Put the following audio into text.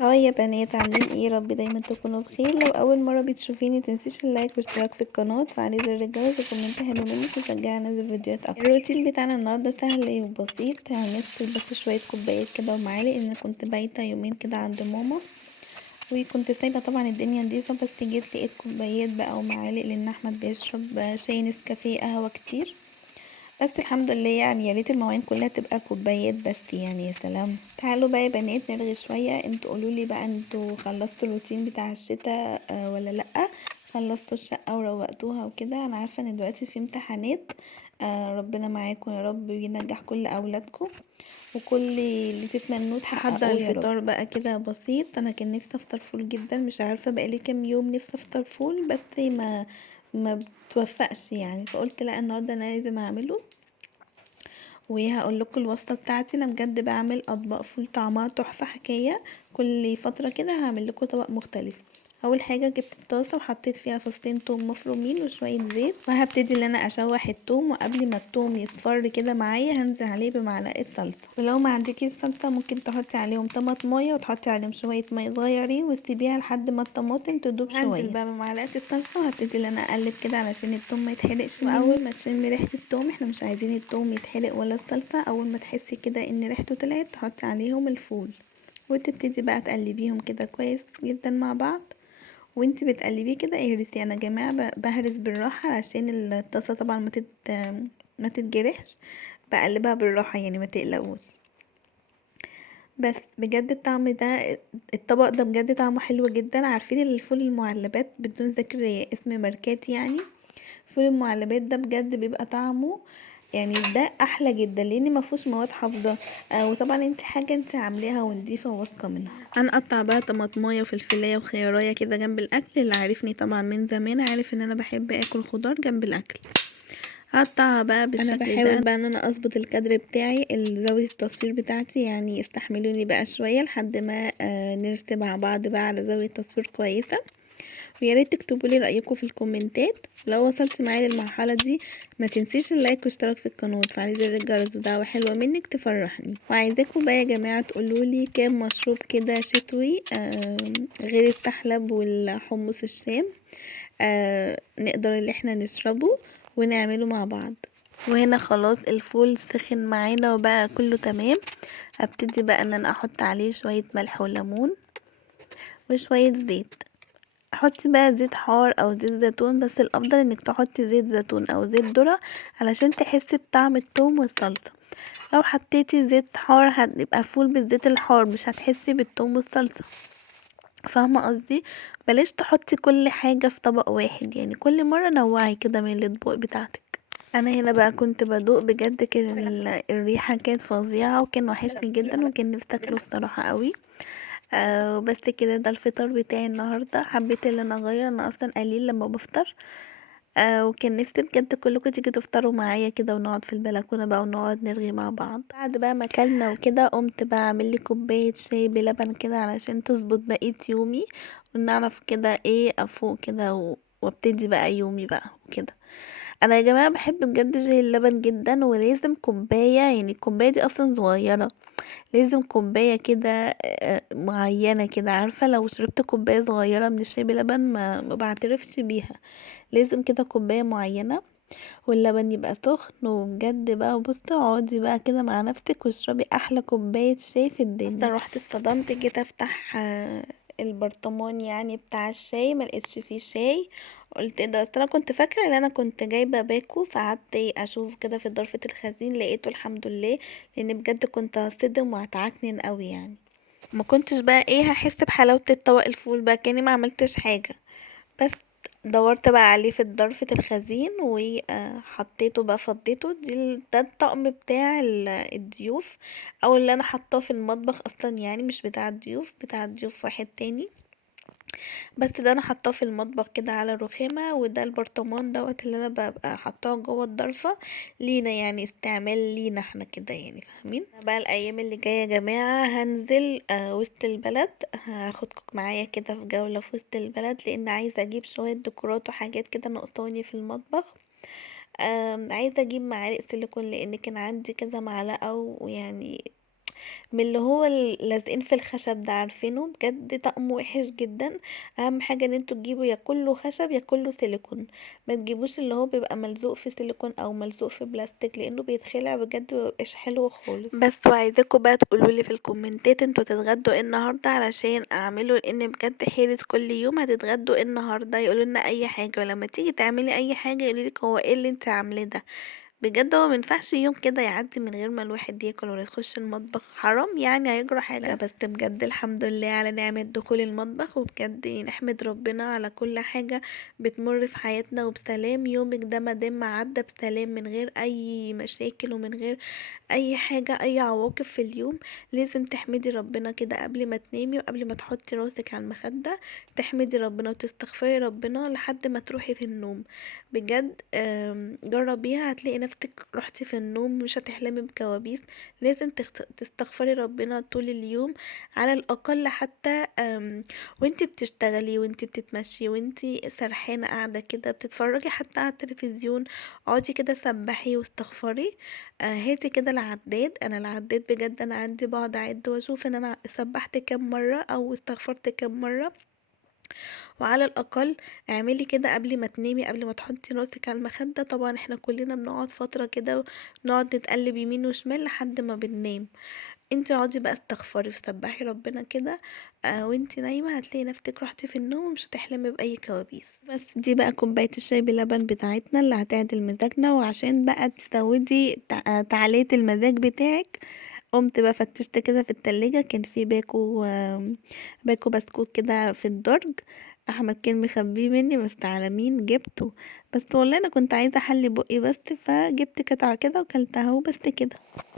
يا بنات عاملين ايه؟ رب دايما تكونوا بخير. لو اول مره بتشوفيني متنسيش اللايك واشتراك في القناه وتفعلي زر الجرس وكومنت حلو منك يشجعني انزل فيديوهات اكتر. الروتين بتاعنا النهارده سهل وبسيط، هنغسل بس شويه كوبايات كده ومعالق، لان كنت بايته يومين كده عند ماما وكنت سايبه طبعا الدنيا نضيفه، بس جيت لقيت كوبايات بقى ومعالق، لان احمد بيشرب شاي نسكافيه قهوه كتير. بس الحمد لله، يعني يا ريت المواعين كلها تبقى كوبايات بس، يعني يا سلام. تعالوا بقى يا بنات نرغي شويه. انتوا قولولي بقى، انتوا خلصتوا الروتين بتاع الشتاء ولا لا؟ خلصتوا الشقه وروقتوها وكده؟ انا عارفه ان دلوقتي في امتحانات. ربنا معاكم يا رب وينجح كل اولادكم، وكل اللي تتمنوه تحققوه يا رب. الفطار بقى كده بسيط. انا كان نفسي افطر فول جدا، مش عارفه بقالي كام يوم نفسي افطر فول، بس ما بتوفقش يعني، فقلت لا النهارده انا لازم اعمله. وهقول لكم الوصفه بتاعتي. انا بجد بعمل اطباق فول طعمها تحفه حكايه. كل فتره كده هعمل لكم طبق مختلف. اول حاجه جبت الطاسه وحطيت فيها فصين توم مفرومين وشويه زيت، وهبتدي ان انا اشوح التوم، وقبل ما التوم يصفر كده معايا هنزل عليه بمعلقه صلصه. ولو ما عندكيش صلصه ممكن تحطي عليهم طماطمايه وتحطي عليهم شويه ميه صغيرين وتسيبيها لحد ما الطماطم تدوب شويه. هنزل بقى بمعلقه الصلصه وهبتدي ان انا اقلب كده علشان التوم ما يتحرقش مني. واول ما تشمي ريحه التوم، احنا مش عايزين التوم يتحرق ولا الصلصه، اول ما تحسي كده ان ريحته طلعت تحطي عليهم الفول، وتبتدي بقى تقلبيهم كده كويس جدا مع بعض. وانتي بتقلبيه كده اهرسي. انا يا جماعه بهرس بالراحه علشان الطاسه طبعا ما تتجرحش. بقلبها بالراحه يعني ما تقلقوش. بس بجد الطعم ده، الطبق ده بجد طعمه حلو جدا. عارفين الفول المعلبات بدون ذكر اسم ماركات يعني؟ فول المعلبات ده بجد بيبقى طعمه يعني ده احلى جدا، لان ما فيهوش مواد حافظه. وطبعا انت حاجه انت عاملاها ونضيفه وواثقه منها. هنقطع بقى طماطمايه وفلفلايه وخيارايه كده جنب الاكل. اللي عارفني طبعا من زمان عارف ان انا بحب اكل خضار جنب الاكل. هقطعها بقى بالشكل ده. انا بحاول بقى ان انا اظبط الكادر بتاعي، زاويه التصوير بتاعتي يعني، استحملوني بقى شويه لحد ما نرسم مع بعض بقى على زاويه تصوير كويسه. ويا ريت تكتبوا لي رايكم في الكومنتات. لو وصلت معايا للمرحله دي ما تنسيش اللايك والاشتراك في القناه وتفعلي زر الجرس، ودعوه حلوه منك تفرحني. وعايزاكم بقى يا جماعه تقولوا لي كام مشروب كده شتوي غير السحلب والحمص الشام نقدر اللي احنا نشربه ونعمله مع بعض. وهنا خلاص الفول سخن معانا وبقى كله تمام. هبتدي بقى ان انا احط عليه شويه ملح وليمون وشويه زيت. حطي بقى زيت حار او زيت زيتون، بس الافضل انك تحطي زيت زيتون او زيت ذرة علشان تحسي بطعم الثوم والصلصة. لو حطيتي زيت حار هتبقى فول بالزيت الحار، مش هتحسي بالثوم والصلصة. فاهمة قصدي؟ بلاش تحطي كل حاجة في طبق واحد، يعني كل مرة نوعي كده من الاطباق بتاعتك. انا هنا بقى كنت بدوق بجد، كان الريحة كانت فظيعة وكان وحشني جدا وكان نفسي اكله الصراحة قوي. بس كده ده الفطار بتاعي النهارده. حبيت ان انا اغير، انا اصلا قليل لما بفطر. وكان نفسي بجد كلكم تيجوا تفطروا معايا كده ونقعد في البلكونه بقى ونقعد نرغي مع بعض. بعد بقى ما اكلنا وكده قمت بقى اعمل لي كوبايه شاي بلبن كده علشان تظبط بقيه يومي، ونعرف كده ايه افوق كده وابتدي بقى يومي بقى وكده. انا يا جماعه بحب بجد شاي اللبن جدا، ولازم كوبايه، يعني الكوبايه دي اصلا صغيره، لازم كوباية كده معينة كده. عارفة لو شربت كوباية صغيرة من الشاي بلبن ما بعترفش بيها. لازم كده كوباية معينة، واللبن يبقى سخن، وبجد بقى بصي اقعدي بقى كده مع نفسك واشربي احلى كوباية شاي في الدنيا. اصلا روحت اتصدمت، جيت افتح البرطمان يعني بتاع الشاي، ما لقيتش فيه شاي. قلت ايه ده؟ بس انا كنت فاكره ان انا كنت جايبه باكو، فقعدت اشوف كده في ظرفه الخزين لقيته الحمد لله، لان بجد كنت هصدم وهتعكنن قوي يعني. ما كنتش بقى ايه هحس بحلاوه الطبق الفول بقى كاني ما عملتش حاجه. بس دورت بقى عليه في ضرفة الخزين وحطيته بقى، فضيته. ده الطقم بتاع الضيوف، او اللي انا حطاه في المطبخ اصلا، يعني مش بتاع الضيوف، بتاع الضيوف واحد تاني. بس ده انا حطاه في المطبخ كده على الرخامة. وده البرطمان دوت اللي انا ببقى حطاه جوه الضرفة لينا، يعني استعمال لينا احنا كده، يعني فاهمين بقى. الايام اللي جايه يا جماعه هنزل وسط البلد، هاخدكم معايا كده في جوله في وسط البلد، لان عايزه اجيب شويه ديكورات وحاجات كده ناقصاني في المطبخ. عايزه اجيب معالق سيليكون، لان كان عندي كذا معلقه ويعني من اللي هو لازقين في الخشب ده، عارفينه؟ بجد طقمه وحش جدًا. أهم حاجة إن أنتم تجيبوا يا كلّه خشب يا كلّه سيليكون، ما تجيبوش اللي هو بيبقى ملزوق في سيليكون أو ملزوق في بلاستيك، لإنه بيتخلع بجد ما بيبقاش حلو خالص. بس وعايزاكم بقى تقولوا لي في الكومنتات أنتم هتتغدوا إيه النهارده علشان أعمله، لإن بجد حيرة كل يوم هتتغدوا إيه النهارده، يقولوا لنا أي حاجة، ولمّا تيجي تعملي أي حاجة يقولوا لِك هو إيه اللي أنتِ عاملاه ده. بجد هو مينفعش يوم كده يعدي من غير ما الواحد ياكل ولا يخش المطبخ، حرام يعني هيجرى حاجة. لا بس بجد الحمد لله على نعمة دخول المطبخ، وبجد نحمد ربنا على كل حاجة بتمر في حياتنا وبسلام. يومك ده مادام عدى بسلام من غير أي مشاكل ومن غير أي حاجة، أي عواقب في اليوم، لازم تحمدي ربنا كده قبل ما تنامي وقبل ما تحطي راسك على المخدة. تحمدي ربنا وتستغفري ربنا لحد ما تروحي في النوم. بجد جربيها هتلاقي نفسك رحتي في النوم مش هتحلمي بكوابيس. لازم تستغفري ربنا طول اليوم على الأقل، حتى وانتي بتشتغلي وانتي بتتمشي وانتي سرحانة قاعدة كده بتتفرجي حتى على التلفزيون، اقعدي كده سبحي واستغفري. هاتي كده العداد، انا العداد بجد انا عندي بقعد اعد واشوف ان انا سبحت كام مرة او استغفرت كام مرة. وعلى الأقل اعملي كده قبل ما تنامي، قبل ما تحطي راسك على المخدة. طبعا احنا كلنا بنقعد فترة كده ونقعد نتقلب يمين وشمال لحد ما بننام. انتي اقعدي بقى استغفري وسبحي ربنا كده. وانتي نايمة هتلاقي نفسك رحتي في النوم ومش هتحلمي بأي كوابيس. بس دي بقى كوباية الشاي بلبن بتاعتنا اللي هتعدل مزاجنا. وعشان بقى تزودي تعلية المزاج بتاعك، قمت بقى فتشت كده في التلاجة، كان في باكو بسكوت كده في الدرج. احمد كان مخبيه مني بس على مين جبته. بس والله انا كنت عايزه احلي بقي بس، فجبت قطعه كده وكلتها وبس كده.